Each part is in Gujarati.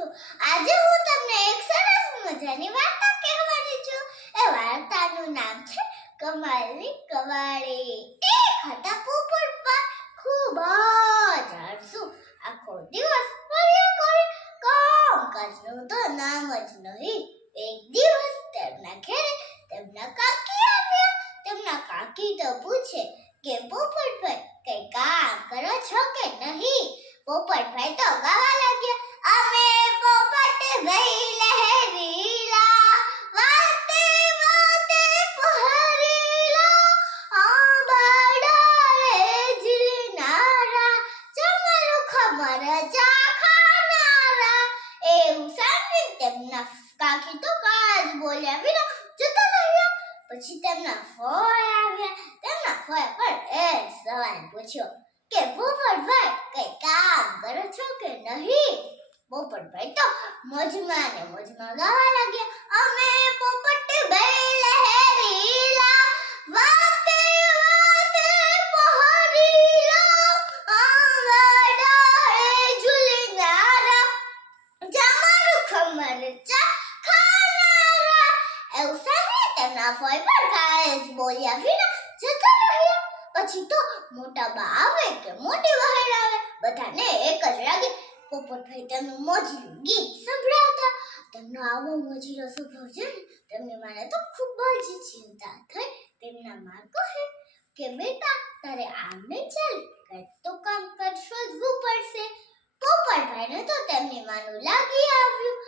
છું. આજે હું તમને એક સરસ મજાની વાર્તા કહેવાની છું. એ વાર્તાનું નામ છે કમાલની કવાળી. એક હતા પોપટભાઈ, ખૂબ જ આળસુ. આખો દિવસ ફર્યા કરે, કામકાજનું તો નામ જ નહીં. એક દિવસ તેમના ઘરે તેમના કાકી આવ્યા. તેમના કાકી તો પૂછે કે પોપટભાઈ કઈ કામ કરો છો કે નહીં? પોપટભાઈ તો ગાવા લાગ્યા, અમે પોપટભાઈ લહેરીલા, વાતે વાતે પહરીલા, આંબાડા ઝીલનારા, ચમરું ખમર ચા ખાનારા. એવું સાંભળીને તેમના કાકી તો કાજ બોલ્યા વિના જતા રહ્યા. પછી તેમના ફોય આવ્યા. તેમના ફોય પણ એ સવાલ પૂછ્યો કે પોપટભાઈ કઈ કામ કરો છો કે નહીં? પોપટભાઈ તો મોજમાં ગાવા લાગ્યા, અમે પોપટભાઈ લહેરીલા, વાતે વાતે પહરીલા, આંબાડા ઝૂલનારા, ચમરું ખમર ચા ખાનારા. એવું સાંભળી તેમના ફોય પણ કાંઈ જ બોલ્યા વિના જતા રહ્યા. પછી તો મોટા બા આવે કે મોટી બહેન આવે, બધાને એક જ લાગે. પોપટભાઈ તેમનું મોજીલું ગીત સંભળાવતા. તેમનો આવો મોજીલો સ્વભાવ છે ને, તેમની માને તો ખૂબ જ ચિંતા થઈ. તેમના માં કહે કે બેટા તારે આમ નહીં ચાલે, કંઈક તો કામકાજ શોધવું પડશે. પોપટભાઈને તો તેમની માનું લાગી આવ્યું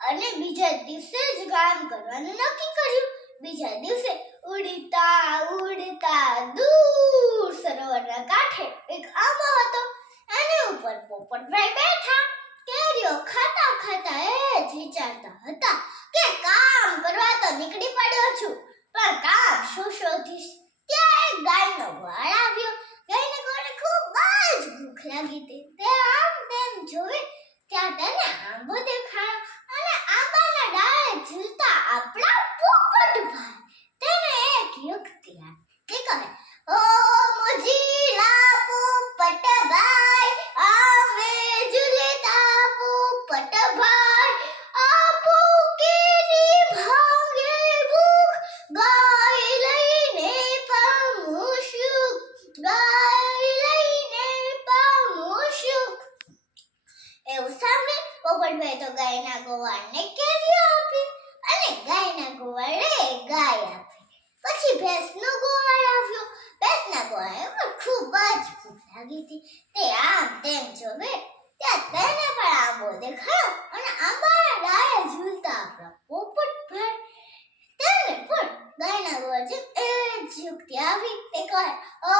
અને બીજા દિવસે જ કામ કરવાનું નક્કી કર્યું. બીજા દિવસે ઉડતા ઉડતા દૂર સરોવરના કાંઠે એક આંબો હતો. એની ઉપર પોપટભાઈ બેઠા. કેરીઓ ખાતા ખાતા એ જ વિચારતા હતા કે કામ કરવા તો નીકળી પડ્યો છું, પણ કામ શું શોધીશ? ત્યાં એક ગાયનો વાળ આવ્યો. ગાયને કોને ખૂબ જ ભૂખ લાગી હતી. તે આમ તેમ જોવે ત્યાં તેને આંબો દેખાયો અને આંબાના ડાળે ઝૂલતા આપણા પોપટભાઈ. તેને એક યુક્તિ આપી. તે કહે, ઓ મોજીલા પોપટભાઈ, આમે ઝૂલતા પોપટભાઈ, આપો કેરી ભાંગે ભૂખ, ગાય લઈને પામું સુખ, ગાય લઈને પામું સુખ. એવું સાંભળી પોપટભાઈ તો ગાયના ગોવાળને કેરીઓ આપી અને ગાયના ગોવાળે ગાય આપી. પછી ભેંસનો ગોવાળ આવ્યો. ભેંસના ગોવાળે પણ ખૂબ જ ભૂખ લાગી હતી. તે આમ તેમ જોવે ત્યાં તેને પણ આંબો દેખાયો અને આંબાના ડાળે ઝૂલતા આપણા પોપટભાઈ. તેને પણ ગાયના ગોવાળ જેમ એ જ યુક્તિ આવી. તે કહે, ઓ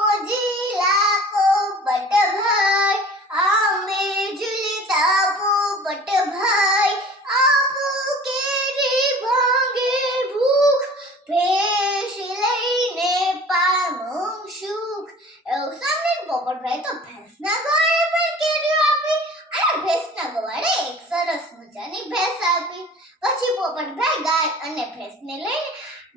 મોજીલા પોપટભાઈ, આંબે ઝૂલતા પોપટભાઈ, આપો કેરી ભાંગે ભૂખ, ભેંસ લઈને પામું સુખ. એવું સાંભળીને પોપટભાઈ તો ભેંસના ગોવાળે પણ કેરીઓ આપી અને ભેંસના ગોવાળે એક સરસ મજાની ભેંસ આપી. પછી પોપટભાઈ ગાય અને ભેંસને લઈને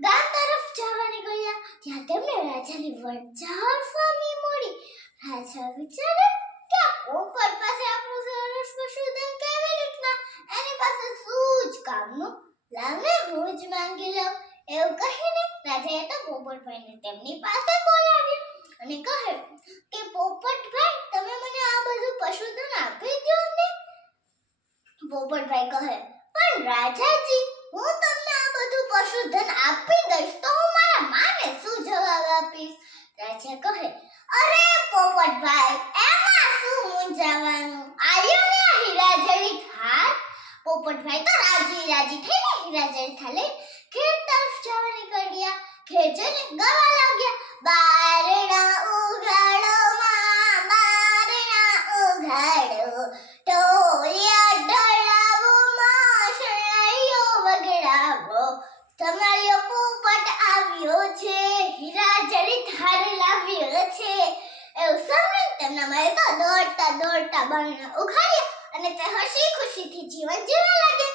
ગામ તરફ જવા નીકળ્યા. ત્યાં તેમને રાજાની વણઝાર સામી મળી. રાજા વિચારે કે આ પોપટ પાસે આપણું સરસ પશુધન કેવી રીતના, એની પાસે શું જ કામનું, લાવને હું જ માંગી લઉં. એવું કહીને રાજાએ તો પોપટભાઈને તેમની પાસે બોલાવ્યા અને કહ્યું કે પોપટભાઈ તમે મને આ બધું પશુધન આપી દો ને. પોપટભાઈ કહે, પણ રાજાજી હું તમને આ બધું પશુધન આપી દઈશ તો હું મારા માને શું જવાબ આપીશ? રાજા કહે, અરે પોપટભાઈ એમાં શું મૂંઝાવાનું, આલ્યો ને આ હીરાજડી થાળ. પોપટભાઈ તો રાજી થઈને હીરાજડી થાળ લઈને ખેત તરફ જવા નીકળ્યા. ખેત જઈને ગાવા લાગ્યા, બારણા ઉઘાડો માં, બારણા ઉઘાડો, ઢોલિયા ઢળાવો માં, શરણાઈઓ વગડાવો, તમારો પોપટ આવ્યો છે, હીરાજડી થાળ લાવ્યો છે. એવું સાંભળીને તેમના માએ તો દોડતા બારણા ઉઘાડ્યા અને તે હસી ખુશીથી જીવન જીવવા લાગ્યા.